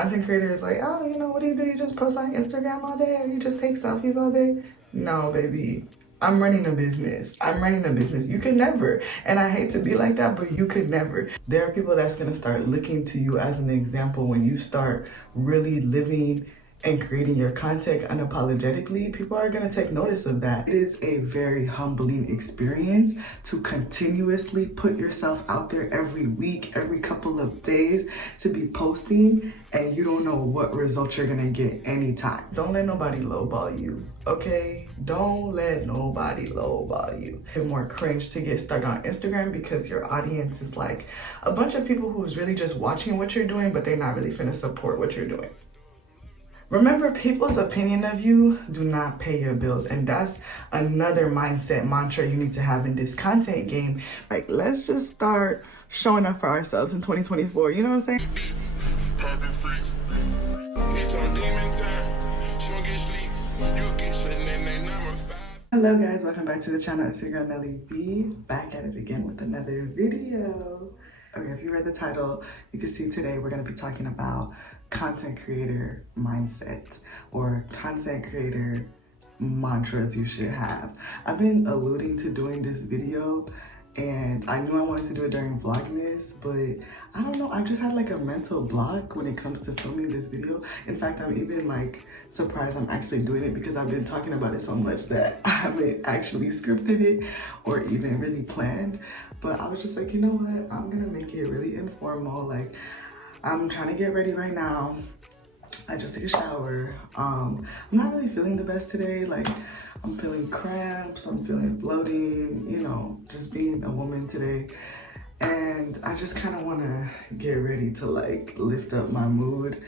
Content creators like, oh, you know, what do? You just post on Instagram all day, or you just take selfies all day? No, baby. I'm running a business. I'm running a business. You could never. And I hate to be like that, but you could never. There are people that's gonna start looking to you as an example when you start really living and creating your content unapologetically. People are gonna take notice of that. It is a very humbling experience to continuously put yourself out there every week, every couple of days, to be posting, and you don't know what result you're gonna get anytime. Don't let nobody lowball you, okay? Don't let nobody lowball you. It's more cringe to get started on Instagram because your audience is like a bunch of people who's really just watching what you're doing, but they're not really finna support what you're doing. Remember, people's opinion of you do not pay your bills, and that's another mindset mantra you need to have in this content game. Like, let's just start showing up for ourselves in 2024, you know what I'm saying? Hello guys, welcome back to the channel. It's your girl Nelly B, back at it again with another video. Okay, if you read the title, you can see today we're gonna be talking about content creator mindset or content creator mantras you should have. I've been alluding to doing this video and I knew I wanted to do it during Vlogmas, but I don't know, I've just had like a mental block when it comes to filming this video. In fact, I'm even like surprised I'm actually doing it because I've been talking about it so much that I haven't actually scripted it or even really planned. But I was just like, you know what, I'm gonna make it really informal. Like, I'm trying to get ready right now. I just took a shower. I'm not really feeling the best today. Like, I'm feeling cramps, I'm feeling bloating, you know, just being a woman today. And I just kind of want to get ready to like lift up my mood.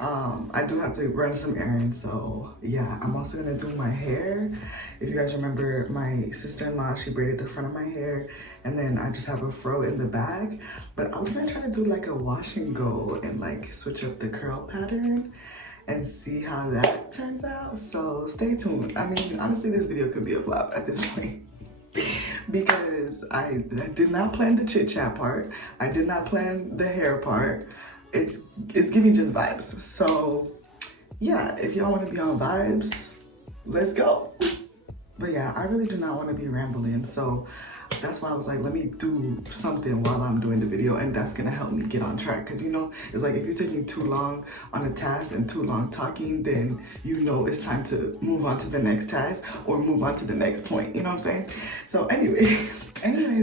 I do have to run some errands, so yeah. I'm also gonna do my hair. If you guys remember, my sister-in-law, she braided the front of my hair, and then I just have a fro in the back. But I was gonna try to do like a wash and go and like switch up the curl pattern and see how that turns out. So stay tuned. I mean, honestly, this video could be a flop at this point. Because I did not plan the chit chat part. I did not plan the hair part. It's giving just vibes. So yeah, if y'all want to be on vibes, let's go. But yeah, I really do not want to be rambling. So that's why I was like, let me do something while I'm doing the video, and that's gonna help me get on track. Because you know, it's like if you're taking too long on a task and too long talking, then you know it's time to move on to the next task or move on to the next point, you know what I'm saying? So anyways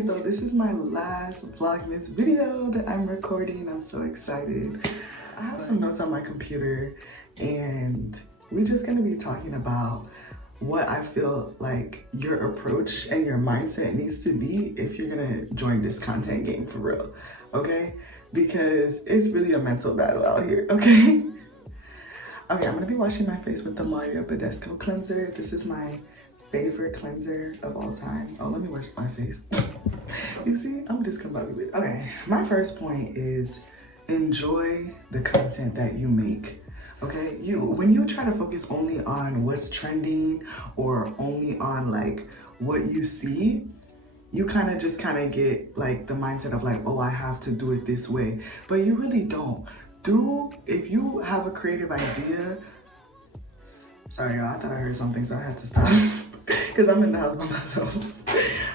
though, this is my last Vlogmas video that I'm recording. I'm so excited. I have some notes on my computer and we're just gonna be talking about what I feel like your approach and your mindset needs to be if you're gonna join this content game for real, okay? Because it's really a mental battle out here, okay? Okay, I'm gonna be washing my face with the Mario Badescu cleanser. This is my favorite cleanser of all time. Oh, let me wash my face. You see, I'm discombobulated. Okay, my first point is enjoy the content that you make. Okay, when you try to focus only on what's trending or only on like what you see, you kind of get like the mindset of like, oh, I have to do it this way, but you really don't. If you have a creative idea, sorry y'all, I thought I heard something, so I had to stop because I'm in the house by myself.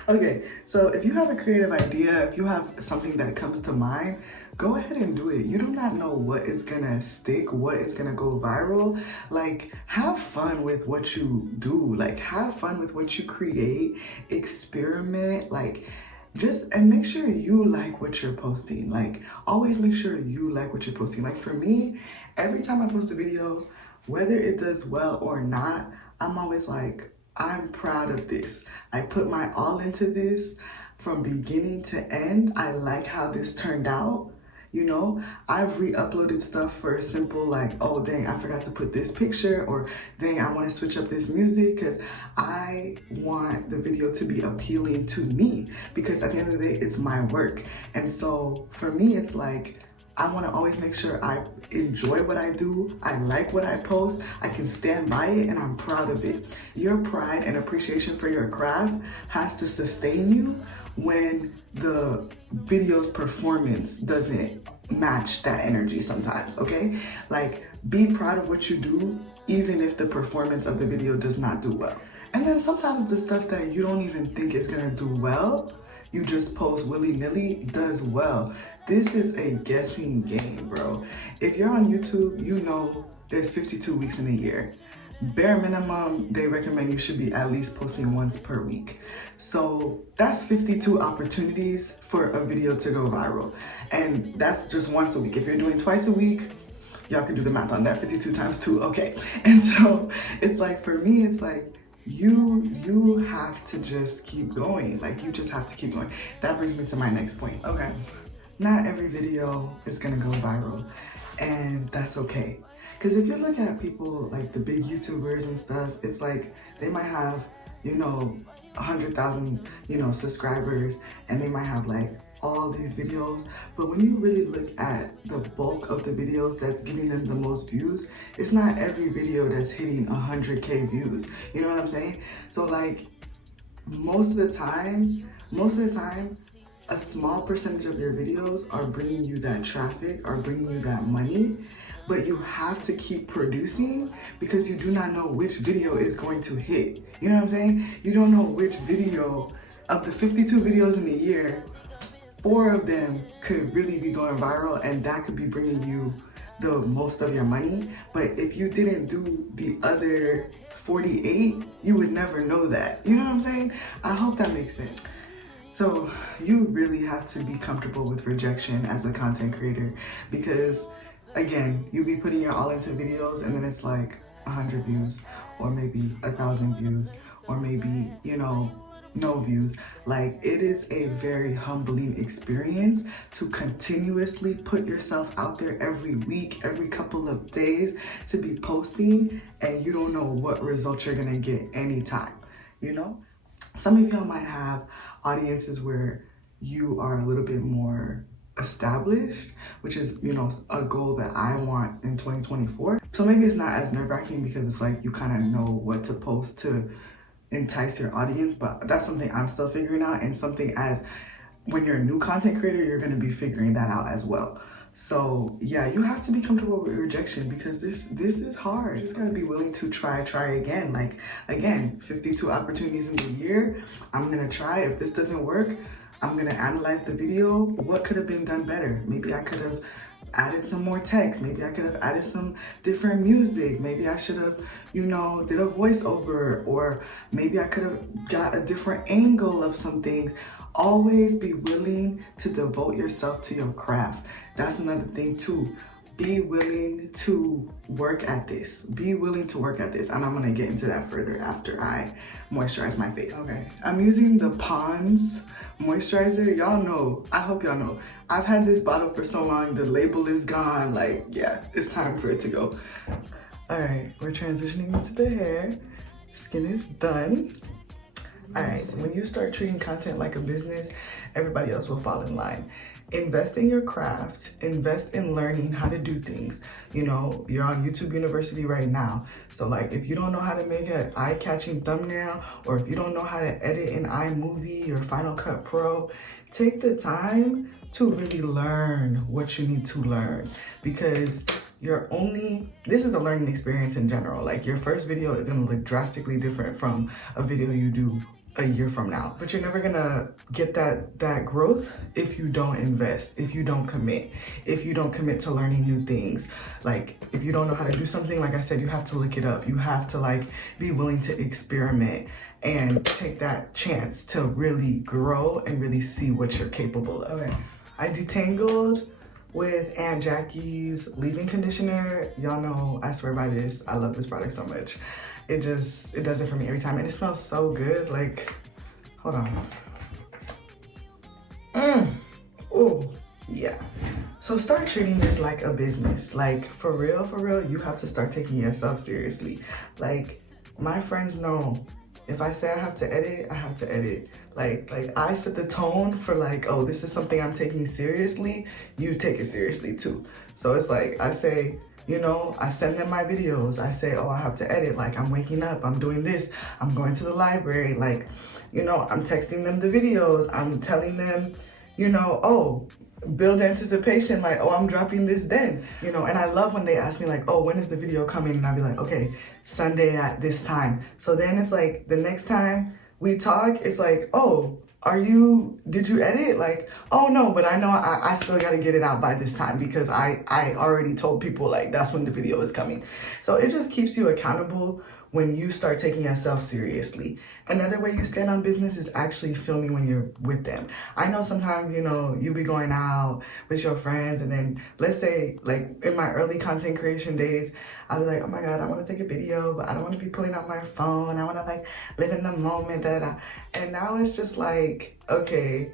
Okay, so if you have a creative idea, if you have something that comes to mind, go ahead and do it. You do not know what is gonna stick, what is gonna go viral. Like, have fun with what you do. Like, have fun with what you create, experiment, like, and make sure you like what you're posting. Like, always make sure you like what you're posting. Like, for me, every time I post a video, whether it does well or not, I'm always like, I'm proud of this. I put my all into this from beginning to end. I like how this turned out. You know, I've re-uploaded stuff for simple like, oh dang, I forgot to put this picture, or dang, I want to switch up this music, because I want the video to be appealing to me, because at the end of the day, it's my work. And so for me, it's like, I want to always make sure I enjoy what I do, I like what I post, I can stand by it, and I'm proud of it. Your pride and appreciation for your craft has to sustain you when the video's performance doesn't match that energy sometimes, okay? Like, be proud of what you do, even if the performance of the video does not do well. And then sometimes the stuff that you don't even think is gonna do well, you just post willy-nilly, does well. This is a guessing game, bro. If you're on YouTube, you know there's 52 weeks in a year. Bare minimum, they recommend you should be at least posting once per week. So that's 52 opportunities for a video to go viral. And that's just once a week. If you're doing twice a week, y'all can do the math on that, 52 times 2, okay. And so it's like, for me, it's like, you have to just keep going. Like, you just have to keep going. That brings me to my next point. Okay, not every video is gonna go viral, and that's okay. Because if you look at people like the big YouTubers and stuff, it's like they might have, 100,000, subscribers, and they might have like all these videos. But when you really look at the bulk of the videos that's giving them the most views, it's not every video that's hitting 100K views. You know what I'm saying? So like, most of the time, a small percentage of your videos are bringing you that traffic, are bringing you that money. But you have to keep producing, because you do not know which video is going to hit. You know what I'm saying? You don't know which video of the 52 videos in a year, 4 of them could really be going viral, and that could be bringing you the most of your money. But if you didn't do the other 48, you would never know that. You know what I'm saying? I hope that makes sense. So you really have to be comfortable with rejection as a content creator, because again, you be putting your all into videos, and then it's like 100 views, or maybe 1,000 views, or maybe, no views. Like, it is a very humbling experience to continuously put yourself out there every week, every couple of days, to be posting, and you don't know what results you're gonna get anytime, Some of y'all might have audiences where you are a little bit more established, which is, a goal that I want in 2024. So maybe it's not as nerve-wracking, because it's like you kind of know what to post to entice your audience, but that's something I'm still figuring out, and something as when you're a new content creator, you're going to be figuring that out as well. So yeah, you have to be comfortable with rejection, because this is hard. You just gotta be willing to try again. Like, again, 52 opportunities in the year. I'm gonna try. If this doesn't work, I'm gonna analyze the video. What could have been done better? Maybe I could have added some more text. Maybe I could have added some different music. Maybe I should have, did a voiceover, or maybe I could have got a different angle of some things. Always be willing to devote yourself to your craft. That's another thing too. Be willing to work at this. Be willing to work at this. And I'm gonna get into that further after I moisturize my face. Okay, I'm using the Pond's moisturizer. Y'all know, I hope y'all know, I've had this bottle for so long, the label is gone. Like, yeah, it's time for it to go. All right, we're transitioning into the hair. Skin is done. All right, when you start treating content like a business, everybody else will fall in line. Invest in your craft, invest in learning how to do things. You're on YouTube University right now. So like, if you don't know how to make an eye-catching thumbnail, or if you don't know how to edit in iMovie or Final Cut Pro, take the time to really learn what you need to learn, because this is a learning experience in general. Like, your first video is gonna look drastically different from a video you do a year from now, but you're never gonna get that growth if you don't invest, if you don't commit to learning new things. Like, if you don't know how to do something, like I said, you have to look it up. You have to be willing to experiment and take that chance to really grow and really see what you're capable of. Okay, I detangled with Aunt Jackie's leave-in conditioner. Y'all know I swear by this. I love this product so much. It does it for me every time, and it smells so good. Like, hold on. Oh, yeah. So start treating this like a business. Like, for real, you have to start taking yourself seriously. Like, my friends know, if I say I have to edit, I have to edit. Like I set the tone for oh, this is something I'm taking seriously, you take it seriously too. So it's like, I say, I send them my videos. I say, oh, I have to edit. Like, I'm waking up, I'm doing this, I'm going to the library. Like, I'm texting them the videos. I'm telling them, oh, build anticipation, like, oh, I'm dropping this then, you know. And I love when they ask me like, oh, when is the video coming? And I'll be like, okay, Sunday at this time. So then it's like the next time we talk, it's like, oh, did you edit? Like, oh no, but I know I still gotta get it out by this time because I already told people like that's when the video is coming. So it just keeps you accountable when you start taking yourself seriously. Another way you stand on business is actually filming when you're with them. I know sometimes, you know, you be going out with your friends and then let's say like in my early content creation days, I'll be like, oh my God, I want to take a video, but I don't want to be pulling out my phone. I want to like live in the moment. And now it's just like, okay,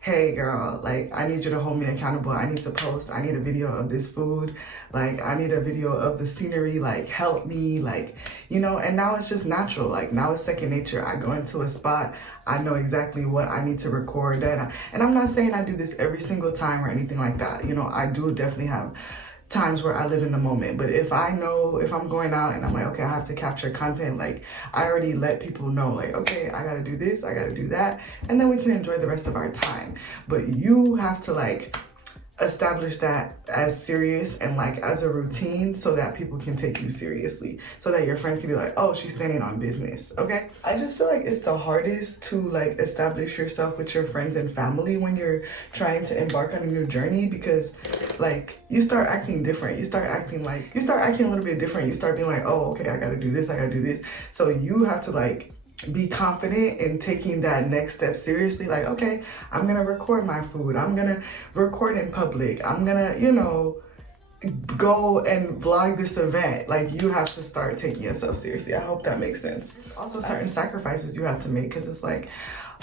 hey girl, like I need you to hold me accountable. I need to post. I need a video of this food. Like I need a video of the scenery, like help me, like, you know. And now it's just natural. Like now it's second nature. I go into a spot, I know exactly what I need to record. And I'm not saying I do this every single time or anything like that. You know, I do definitely have times where I live in the moment. But if I know, if I'm going out and I'm like, okay, I have to capture content, like I already let people know like, okay, I gotta do this, I gotta do that, and then we can enjoy the rest of our time. But you have to like establish that as serious and like as a routine so that people can take you seriously, so that your friends can be like, oh, she's standing on business. Okay, I just feel like it's the hardest to like establish yourself with your friends and family when you're trying to embark on a new journey, because like you start acting different, you start acting a little bit different. You start being like, oh, okay, I gotta do this, I gotta do this. So you have to like be confident in taking that next step seriously. Like, okay, I'm gonna record my food, I'm gonna record in public, I'm gonna, you know, go and vlog this event. Like you have to start taking yourself seriously. I hope that makes sense. Also certain sacrifices you have to make, because it's like,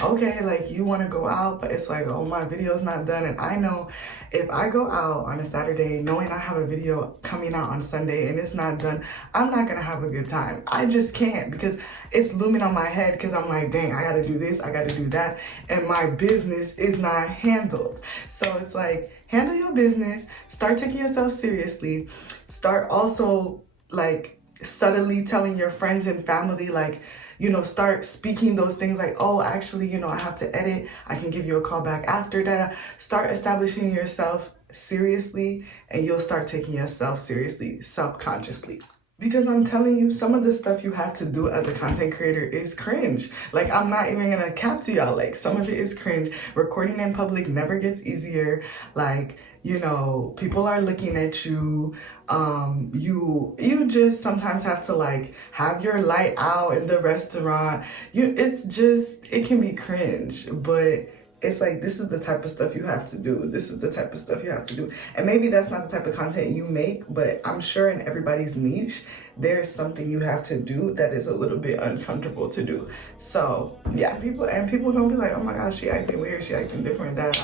okay, like you want to go out, but it's like, oh, my video's not done. And I know if I go out on a Saturday knowing I have a video coming out on Sunday and it's not done, I'm not gonna have a good time. I just can't, because it's looming on my head, because I'm like, dang, I gotta do this, I gotta do that, and my business is not handled. So it's like, handle your business, start taking yourself seriously, start also like subtly telling your friends and family, like, you know, start speaking those things like, oh, actually, you know, I have to edit, I can give you a call back after that. Start establishing yourself seriously, and you'll start taking yourself seriously subconsciously. Because I'm telling you, some of the stuff you have to do as a content creator is cringe. Like, I'm not even gonna cap to y'all, like some of it is cringe. Recording in public never gets easier. Like, you know, people are looking at you. You just sometimes have to like have your light out in the restaurant. It can be cringe, but it's like, this is the type of stuff you have to do. This is the type of stuff you have to do. And maybe that's not the type of content you make, but I'm sure in everybody's niche, there's something you have to do that is a little bit uncomfortable to do. So yeah, people don't be like, oh my gosh, she acting weird, she acting different, that.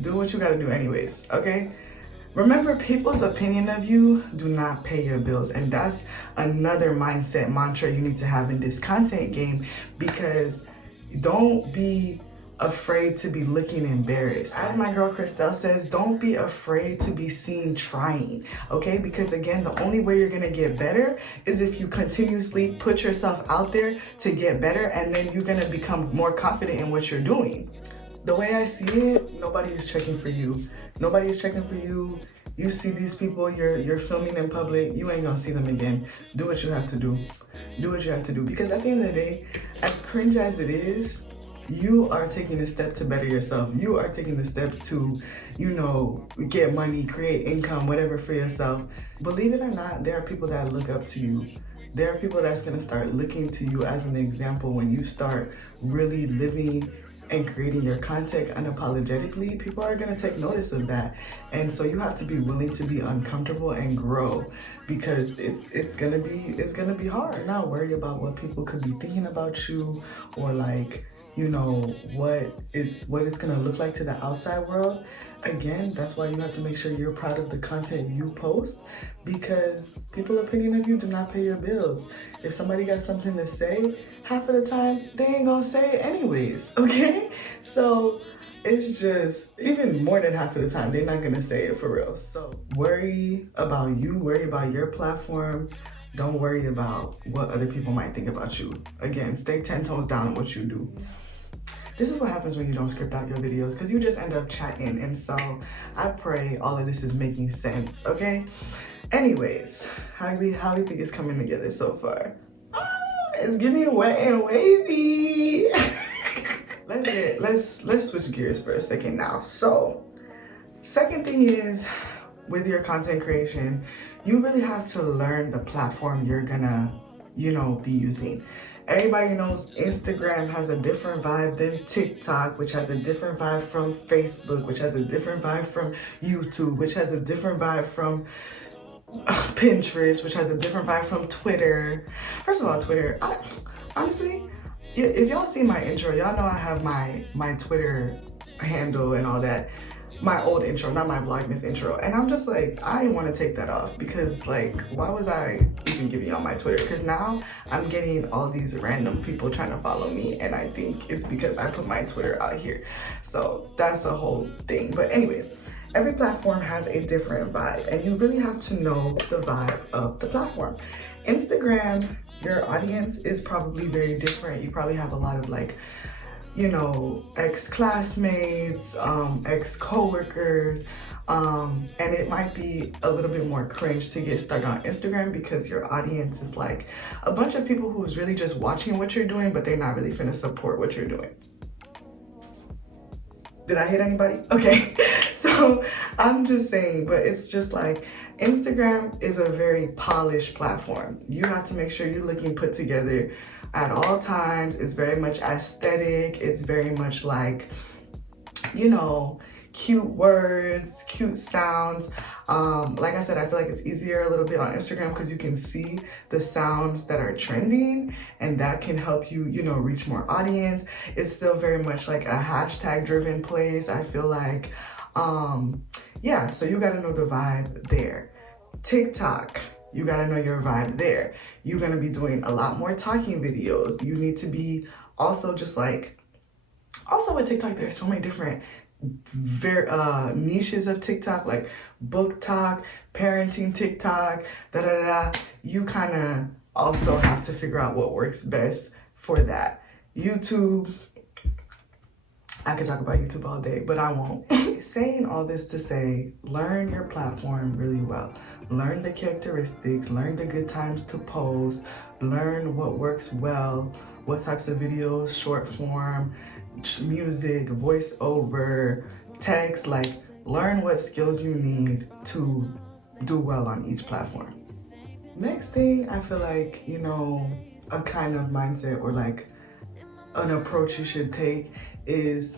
Do what you gotta do anyways, okay? Remember, people's opinion of you do not pay your bills. And that's another mindset mantra you need to have in this content game, because don't be afraid to be looking embarrassed. As my girl Christelle says, don't be afraid to be seen trying, okay? Because again, the only way you're gonna get better is if you continuously put yourself out there to get better, and then you're gonna become more confident in what you're doing. The way I see it, nobody is checking for you. Nobody is checking for you. You see these people you're filming in public, you ain't gonna see them again. Do what you have to do. Do what you have to do. Because at the end of the day, as cringe as it is, you are taking a step to better yourself. You are taking the step to, you know, get money, create income, whatever for yourself. Believe it or not, there are people that look up to you. There are people that's gonna start looking to you as an example when you start really living and creating your content unapologetically. People are gonna take notice of that. And so you have to be willing to be uncomfortable and grow, because it's gonna be hard. Not worry about what people could be thinking about you, or like, you know, what it's gonna look like to the outside world. Again, that's why you have to make sure you're proud of the content you post, because people's opinion of you do not pay your bills. If somebody got something to say, half of the time, they ain't gonna say it anyways, okay? So it's just, even more than half of the time, they're not gonna say it for real. So worry about you, worry about your platform. Don't worry about what other people might think about you. Again, stay 10 toes down on what you do. This is what happens when you don't script out your videos, because you just end up chatting. And so I pray all of this is making sense, okay? Anyways, how we think it's coming together so far? It's getting wet and wavy. Let's switch gears for a second now. So, second thing is, with your content creation, you really have to learn the platform you're gonna, be using. Everybody knows Instagram has a different vibe than TikTok, which has a different vibe from Facebook, which has a different vibe from YouTube, which has a different vibe from Pinterest, which has a different vibe from Twitter. First of all, Twitter, honestly, if y'all see my intro, y'all know I have my Twitter handle and all that. My old intro, not my Vlogmas intro. And I'm just like, I didn't want to take that off because like, why was I even giving y'all my Twitter? Because now I'm getting all these random people trying to follow me, and I think it's because I put my Twitter out here. So that's a whole thing. But anyways, every platform has a different vibe, and you really have to know the vibe of the platform. Instagram, your audience is probably very different. You probably have a lot of like, ex-classmates, ex-coworkers, and it might be a little bit more cringe to get started on Instagram because your audience is like a bunch of people who's really just watching what you're doing, but they're not really finna support what you're doing. Did I hit anybody? Okay, so I'm just saying, but it's just like, Instagram is a very polished platform. You have to make sure you're looking put together at all times. It's very much aesthetic. It's very much like, cute words, cute sounds. Like I said, I feel like it's easier a little bit on Instagram because you can see the sounds that are trending, and that can help you, reach more audience. It's still very much like a hashtag driven place, I feel like. Yeah, so you gotta know the vibe there. TikTok, you gotta know your vibe there. You're gonna be doing a lot more talking videos. You need to be also just like, also with TikTok, there's so many different niches of TikTok, like book talk, parenting TikTok, You kind of also have to figure out what works best for that. YouTube, I could talk about YouTube all day, but I won't. Saying all this to say, learn your platform really well. Learn the characteristics, learn the good times to post, learn what works well, what types of videos, short form, music, voiceover, text, like learn what skills you need to do well on each platform. Next thing, I feel like, a kind of mindset or like an approach you should take is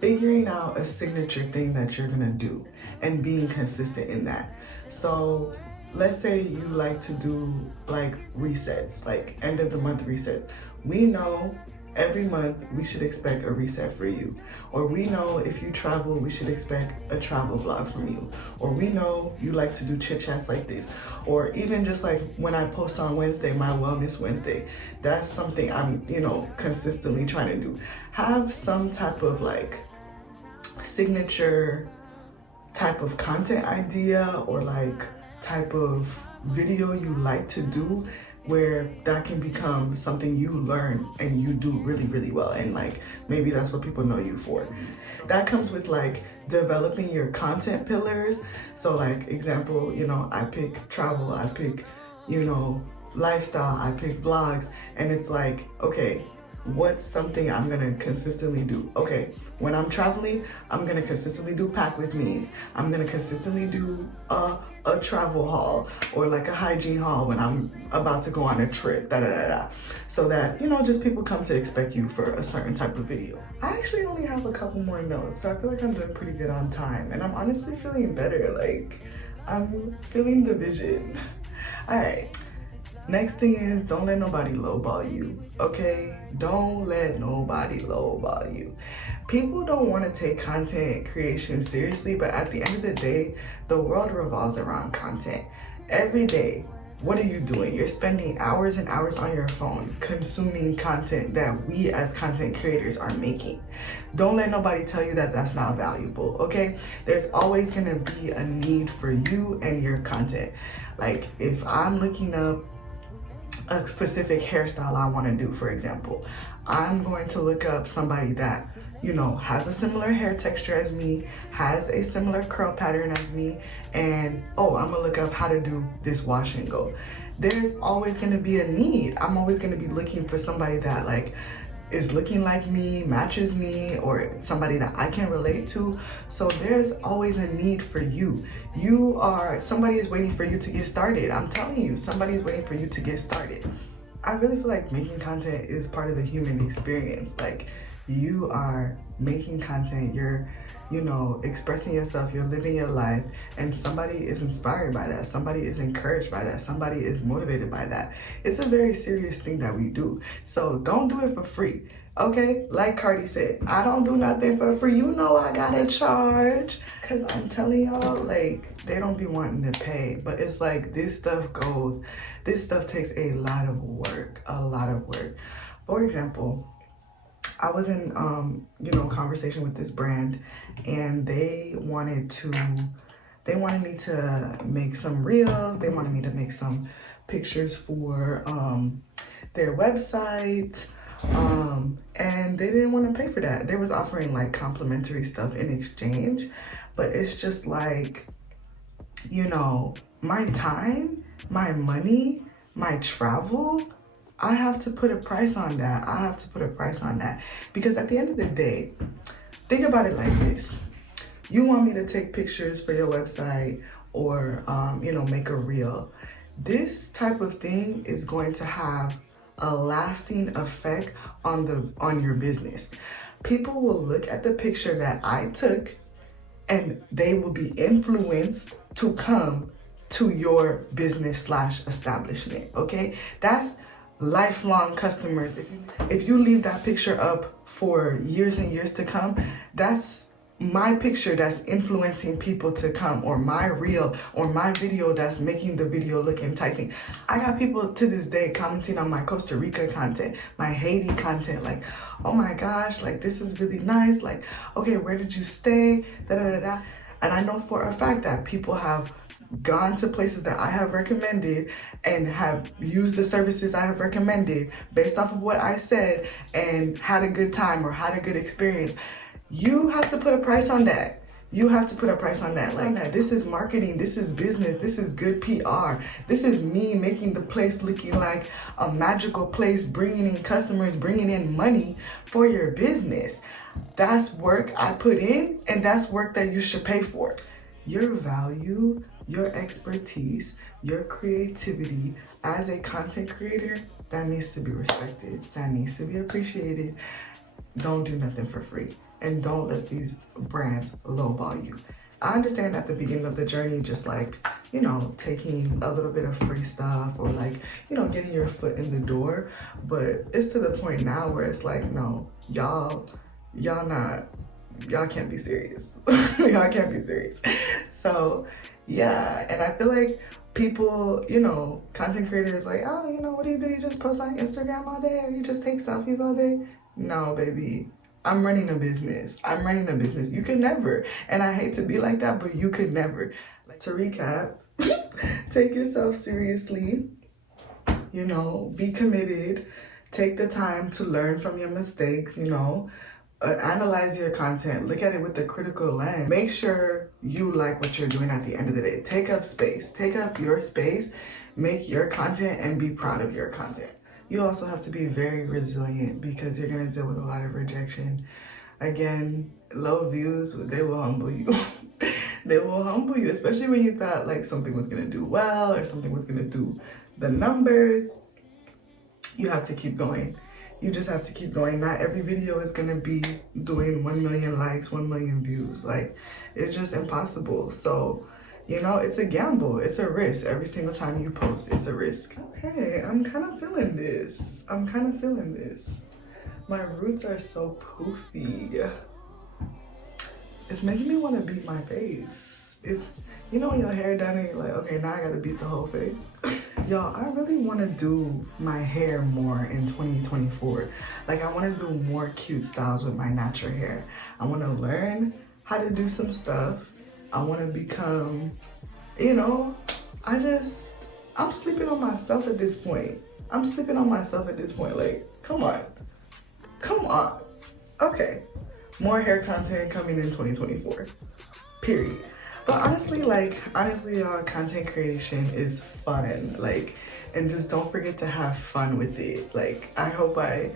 figuring out a signature thing that you're gonna do and being consistent in that. So let's say you like to do like resets, like end of the month resets. We know every month we should expect a reset for you. Or we know if you travel, we should expect a travel vlog from you. Or we know you like to do chit chats like this. Or even just like when I post on Wednesday, my Wellness Wednesday, that's something I'm, consistently trying to do. Have some type of like signature type of content idea or like type of video you like to do, where that can become something you learn and you do really, really well. And like, maybe that's what people know you for. That comes with like developing your content pillars. So like example, I pick travel, I pick, lifestyle, I pick vlogs, and it's like, okay, what's something I'm gonna consistently do? Okay, when I'm traveling, I'm gonna consistently do pack with me's. I'm gonna consistently do a travel haul or like a hygiene haul when I'm about to go on a trip, so that, just people come to expect you for a certain type of video. I actually only have a couple more notes, so I feel like I'm doing pretty good on time, and I'm honestly feeling better. Like, I'm feeling the vision. All right. Next thing is, don't let nobody lowball you, okay? Don't let nobody lowball you. People don't want to take content creation seriously, but at the end of the day, the world revolves around content. Every day, what are you doing? You're spending hours and hours on your phone consuming content that we as content creators are making. Don't let nobody tell you that that's not valuable, okay? There's always gonna be a need for you and your content. Like, if I'm looking up a specific hairstyle I want to do, for example, I'm going to look up somebody that, you know, has a similar hair texture as me, has a similar curl pattern as me, and oh, I'm gonna look up how to do this wash and go. There's always gonna be a need. I'm always gonna be looking for somebody that like is looking like me, matches me, or somebody that I can relate to. So there's always a need for you. Somebody is waiting for you to get started. I'm telling you, somebody is waiting for you to get started. I really feel like making content is part of the human experience. Like, you are making content, you're, you know, expressing yourself, you're living your life, and somebody is inspired by that, somebody is encouraged by that, somebody is motivated by that. It's a very serious thing that we do. So don't do it for free, okay? Like Cardi said, I don't do nothing for free. You know I gotta charge. Cause I'm telling y'all, like, they don't be wanting to pay. But it's like, this stuff takes a lot of work, For example, I was in, you know, conversation with this brand, and they wanted me to make some reels. They wanted me to make some pictures for their website, and they didn't want to pay for that. They was offering like complimentary stuff in exchange, but it's just like, you know, my time, my money, my travel, I have to put a price on that. Because at the end of the day, think about it like this. You want me to take pictures for your website or, you know, make a reel. This type of thing is going to have a lasting effect on your business. People will look at the picture that I took and they will be influenced to come to your business / establishment, okay? That's lifelong customers. If you leave that picture up for years and years to come, that's my picture that's influencing people to come, or my reel or my video that's making the video look enticing. I got people to this day commenting on my Costa Rica content, my Haiti content, like, oh my gosh, like, this is really nice, like, okay, where did you stay, da da da da. And I know for a fact that people have gone to places that I have recommended and have used the services I have recommended based off of what I said and had a good time or had a good experience. You have to put a price on that. Like, this is marketing, this is business, this is good PR. This is me making the place looking like a magical place, bringing in customers, bringing in money for your business. That's work I put in, and that's work that you should pay for. Your value, your expertise, your creativity as a content creator, that needs to be respected, that needs to be appreciated. Don't do nothing for free, and don't let these brands lowball you. I understand at the beginning of the journey, just like, you know, taking a little bit of free stuff or like, you know, getting your foot in the door, but it's to the point now where it's like, no, y'all can't be serious. Y'all can't be serious. So yeah, and I feel like people, you know, content creators like, oh, you know, what do? You just post on Instagram all day, or you just take selfies all day? No, baby. I'm running a business. You could never. And I hate to be like that, but you could never. Like, to recap, take yourself seriously, you know, be committed, take the time to learn from your mistakes, you know, analyze your content, look at it with a critical lens. Make sure you like what you're doing at the end of the day. Take up your space, make your content, and be proud of your content. You also have to be very resilient because you're gonna deal with a lot of rejection. Again, low views, they will humble you. They will humble you, especially when you thought like something was gonna do well or something was gonna do the numbers. You have to keep going. You just have to keep going. Not every video is gonna be doing 1 million likes, 1 million views. Like, it's just impossible. So, you know, it's a gamble, it's a risk. Every single time you post, it's a risk. Okay, I'm kind of feeling this. My roots are so poofy. It's making me want to beat my face. It's, you know, when your hair done and you're like, okay, now I gotta beat the whole face. Y'all, I really want to do my hair more in 2024. Like, I want to do more cute styles with my natural hair. I want to learn how to do some stuff. I want to become, you know, I'm sleeping on myself at this point. I'm sleeping on myself at this point. Like, come on. Come on. Okay. More hair content coming in 2024. Period. But honestly, y'all, content creation is fun. Like, and just don't forget to have fun with it. Like, I hope I,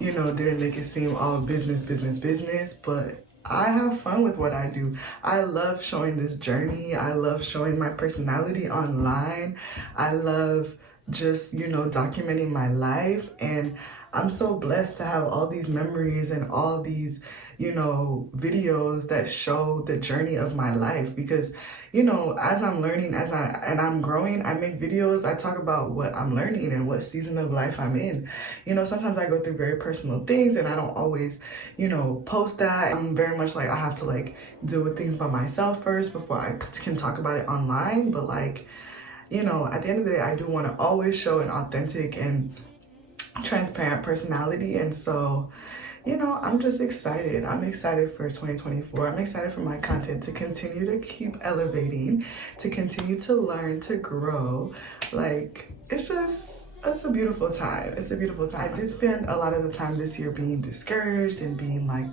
didn't make it seem all business, but I have fun with what I do. I love showing this journey. I love showing my personality online. I love just, documenting my life. And I'm so blessed to have all these memories and all these, videos that show the journey of my life. Because, as I'm learning, and I'm growing, I make videos, I talk about what I'm learning and what season of life I'm in. Sometimes I go through very personal things and I don't always, post that. I'm very much like, I have to like deal with things by myself first before I can talk about it online. But like, at the end of the day, I do want to always show an authentic and transparent personality. And so, I'm just excited. I'm excited for 2024. I'm excited for my content to continue to keep elevating, to continue to learn, to grow. Like, it's a beautiful time. It's a beautiful time. I did spend a lot of the time this year being discouraged and being like,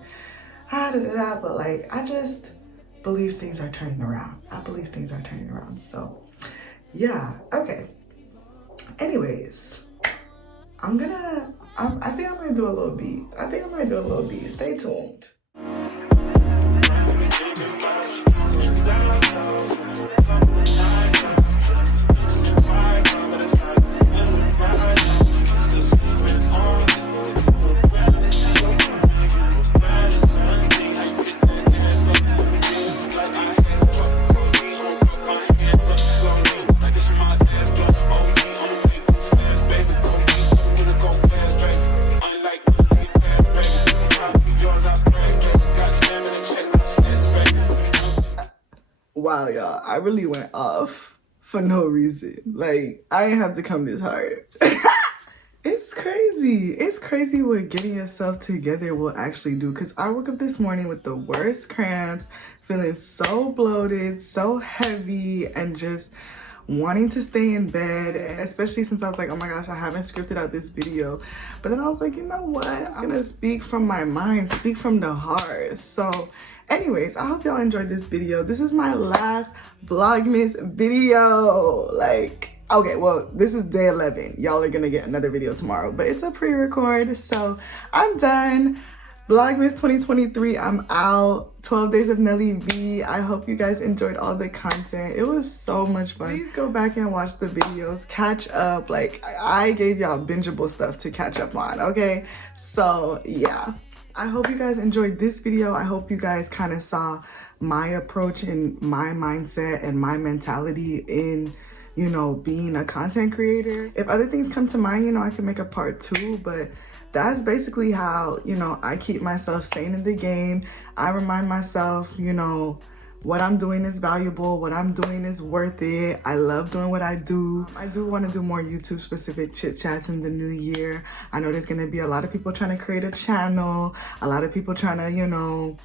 but like, I just believe things are turning around. I believe things are turning around. So yeah, okay. Anyways, I think I might do a little beat. Stay tuned. Wow, y'all, I really went off for no reason. Like, I didn't have to come this hard. It's crazy. It's crazy what getting yourself together will actually do. Because I woke up this morning with the worst cramps, feeling so bloated, so heavy, and just wanting to stay in bed, especially since I was like, oh my gosh, I haven't scripted out this video. But then I was like, you know what? I'm gonna speak from my mind, speak from the heart. So anyways, I hope y'all enjoyed this video. This is my last Vlogmas video. Like, okay, well, this is day 11. Y'all are gonna get another video tomorrow, but it's a pre-record, so I'm done. Vlogmas 2023, I'm out. 12 days of Nelly V. I hope you guys enjoyed all the content. It was so much fun. Please go back and watch the videos, catch up. Like, I gave y'all bingeable stuff to catch up on, okay? So yeah, I hope you guys enjoyed this video. I hope you guys kind of saw my approach and my mindset and my mentality in, being a content creator. If other things come to mind, I can make a part 2, but that's basically how, I keep myself sane in the game. I remind myself, what I'm doing is valuable, what I'm doing is worth it. I love doing what I do. I do want to do more YouTube specific chit chats in the new year. I know there's going to be a lot of people trying to create a channel, a lot of people trying to,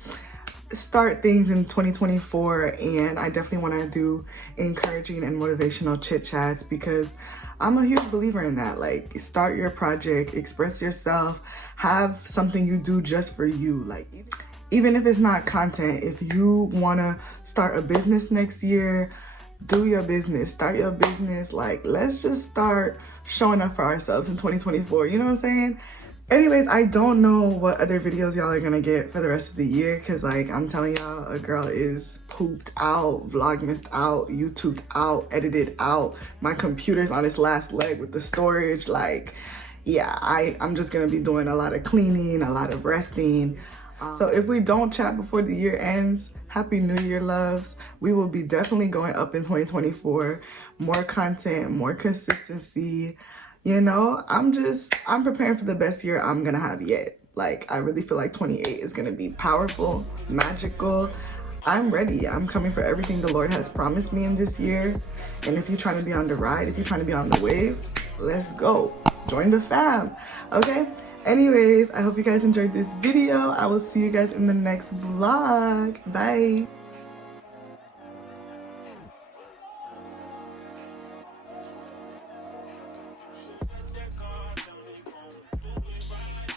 start things in 2024, and I definitely want to do encouraging and motivational chit chats because I'm a huge believer in that. Like, start your project, express yourself, have something you do just for you. Like, even if it's not content, if you want to start a business next year, do your business, start your business. Like, let's just start showing up for ourselves in 2024. You know what I'm saying? Anyways, I don't know what other videos y'all are gonna get for the rest of the year because, like, I'm telling y'all, a girl is pooped out, Vlogmas out, YouTube out, edited out. My computer's on its last leg with the storage. Like, yeah, I'm just gonna be doing a lot of cleaning, a lot of resting. So if we don't chat before the year ends, Happy New Year, loves. We will be definitely going up in 2024. More content, more consistency. I'm preparing for the best year I'm gonna have yet. Like, I really feel like 28 is gonna be powerful, magical. I'm ready. I'm coming for everything the Lord has promised me in this year. And if you're trying to be on the ride, if you're trying to be on the wave, let's go. Join the fam, okay? Anyways, I hope you guys enjoyed this video. I will see you guys in the next vlog. Bye.